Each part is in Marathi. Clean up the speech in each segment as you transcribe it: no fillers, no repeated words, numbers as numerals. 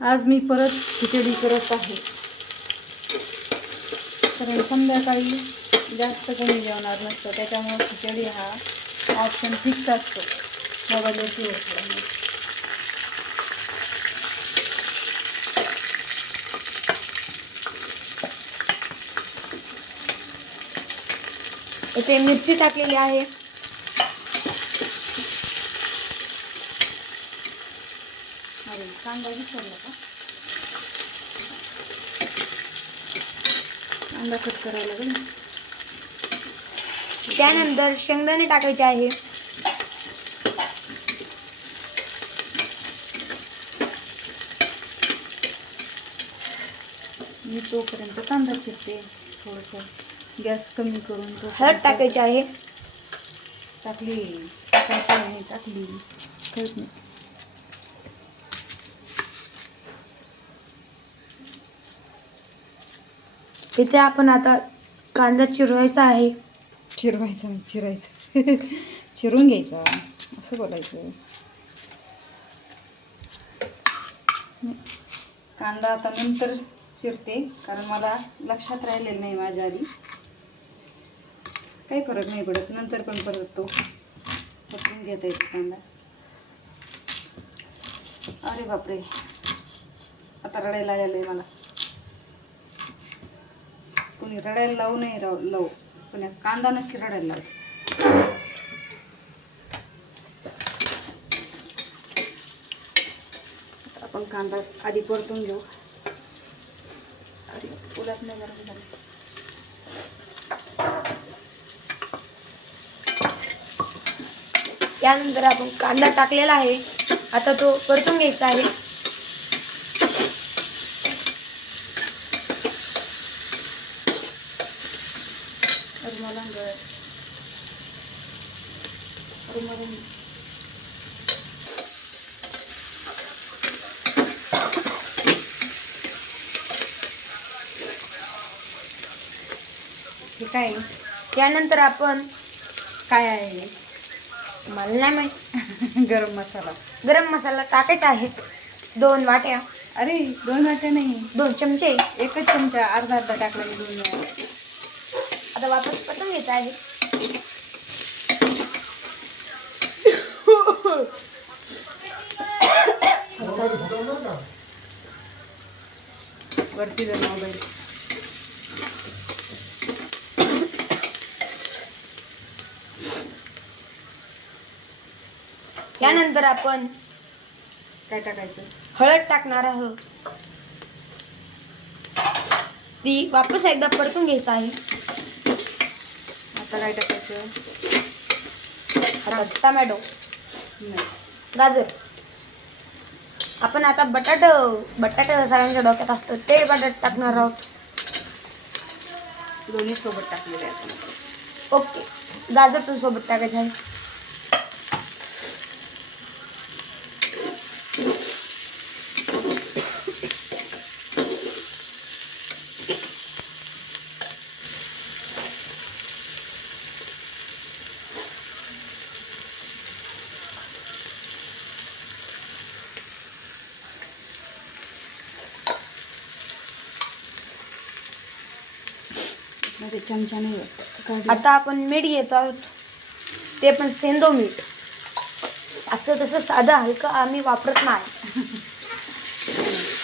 आज मी परत खिचडी करत आहे, कारण संध्याकाळी जास्त कोणी जेवणार नसतं, त्याच्यामुळे खिचडी हा ऑप्शन फिक्स असतो मोबाईलवरती होतो. इथे मिरची टाकलेली आहे. अरे कांदा विसरला का? कांदा कट करायला लागेल. त्यानंतर शेंगदाणे टाकायचे आहे. मी तोपर्यंत कांदा चिरते. थोडंसं गॅस कमी करून तो हळद टाकायची आहे. टाकली टाकली कळत नाही. इथे आपण आता कांदा चिरवायचा आहे. चिरवायचा नाही, चिरायचं. चिरून घ्यायचा असं बोलायचं. कांदा आता नंतर चिरते, कारण मला लक्षात राहिलेलं नाही माझ्या आधी. काही फरक नाही पडत, नंतर पण परत तो पटवून घेता येतो कांदा. अरे बापरे, आता रडायला आलेलं आहे मला. कोणी रडायला लावू नाही लावू, पण कांदा नक्की रडायला लावतो. आपण कांदा आधी परतून घेऊ. अरे उलट नाही गरम झालं. त्यानंतर आपण कांदा टाकलेला आहे, आता तो परतून घ्यायचा आहे. हे काय त्यानंतर आपण काय आहे? मला नाही माहित, गरम मसाला टाकायचा आहे. 2 वाट्या, अरे 2 वाट्या नाही, 2 चमचे. एकच चमचा, अर्धा टाकला मी 2 वेळा. आता वापस परतून घ्यायचा आहे. वरती जर मोबाईल त्यानंतर आपण काय टाकायचं? हळद टाकणार आहोत. ती वापस एकदा परतून घ्यायचं आहे. आता काय टाकायचं? आता टोमॅटो, नाही, गाजर. आपण आता बटाटा सगळ्यांच्या डोक्यात असतं ते बटाटा टाकणार आहोत. दोन्ही सोबत टाकलेले आहेत. ओके, गाजर पण सोबत टाकायचं आहे. मध्ये चमचा नाही वाटत. आता आपण मीठ घेतो आहोत, ते पण सेंदो मीठ. असं तसं साधं हलकं आम्ही वापरत नाही.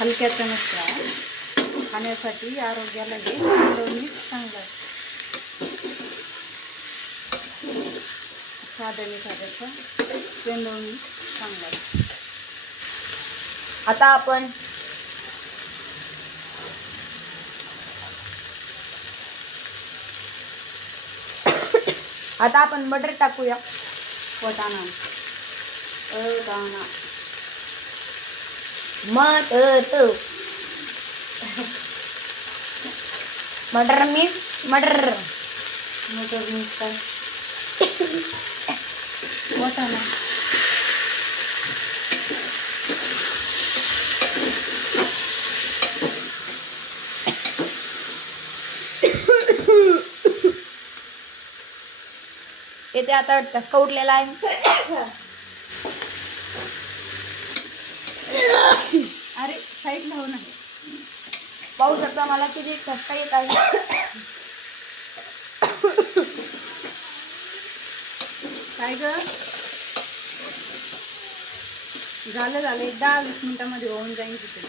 हलक्याचं नसतं, खाण्यासाठी आरोग्याला हे सेंदो मीठ चांगलं असतं. साधं मिठापेक्षा सेंदो मीठ चांगलं असतं. आता आपण बटर टाकूया. वटाणा मटर मिक्स मटर मिक्स काय वटाणा. येथे आता ठसका उठलेला आहे. अरे साईडला हो नाही. पाहू शकता मला किती ठसका येत आहे. काय ग झालं 10-20 मिनिटामध्ये होऊन जाईल तिथे.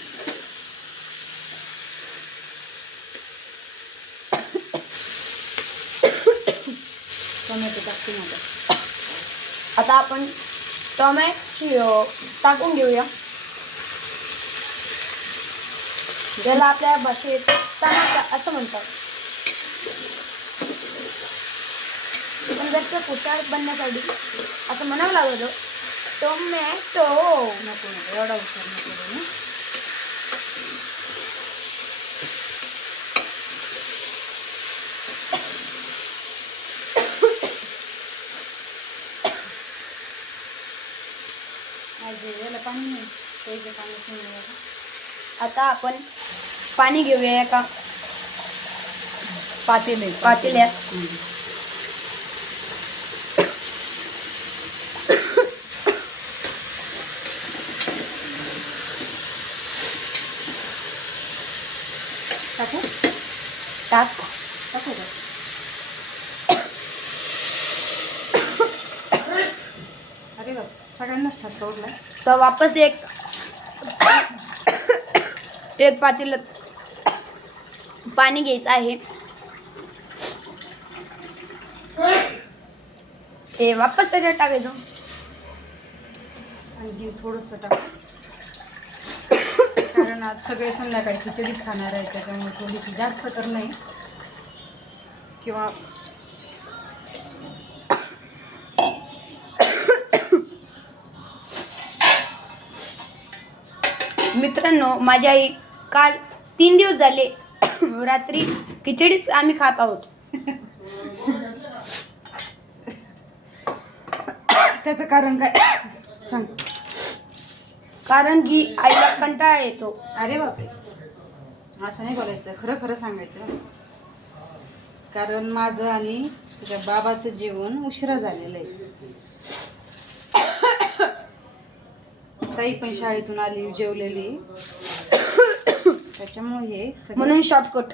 टोमॅटो टाकते माझा. आता आपण टोमॅटो टाकून घेऊया. ज्याला आपल्या भाषेत टमाटा असं म्हणतात. पण जास्त पुसाळ बनण्यासाठी असं म्हणावं लागलं टोमॅटो. नको एवढा उचार नको करू ना. याला पाणी नाही त्याचे पाणी पिऊन. आता आपण पाणी घेऊया एका पातेल्यात. टाकू टाकू का? अरे बाप सगळ्यांनाच ठसका उडला. तर वापस एक पातेल्यात पाणी घ्यायचं आहे. ते वापस त्याच्यात टाकायचं. आणि थोडंसं टाकू कारण आज सगळे संध्याकाळी खिचडीच खाणार आहे त्याच्यामुळे थोडीशी जास्त तर नाही. किंवा मित्रांनो माझी आई काल 3 दिवस झाले रात्री खिचडीच आम्ही खात आहोत. त्याचं कारण काय सांग. कारण की आईला कंटाळा येतो. अरे बापरे असं नाही बोलायचं. खरं खरं सांगायचं. कारण माझं आणि तुझ्या बाबाचं जेवण उशिरा झालेलं आहे. ताई पण शाळेतून आली जेवलेली त्याच्यामुळे हे म्हणून शॉर्टकट.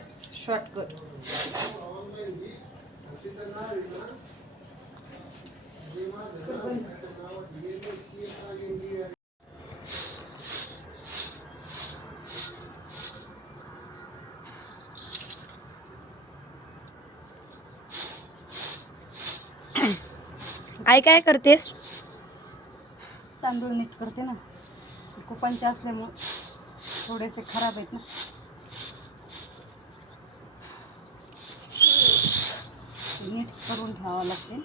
आई काय करतेस? तांदूळ नीट करते ना. कुपांचे असल्यामुळे थोडेसे खराब आहेत ना. नीट करून ठेवावं लागते.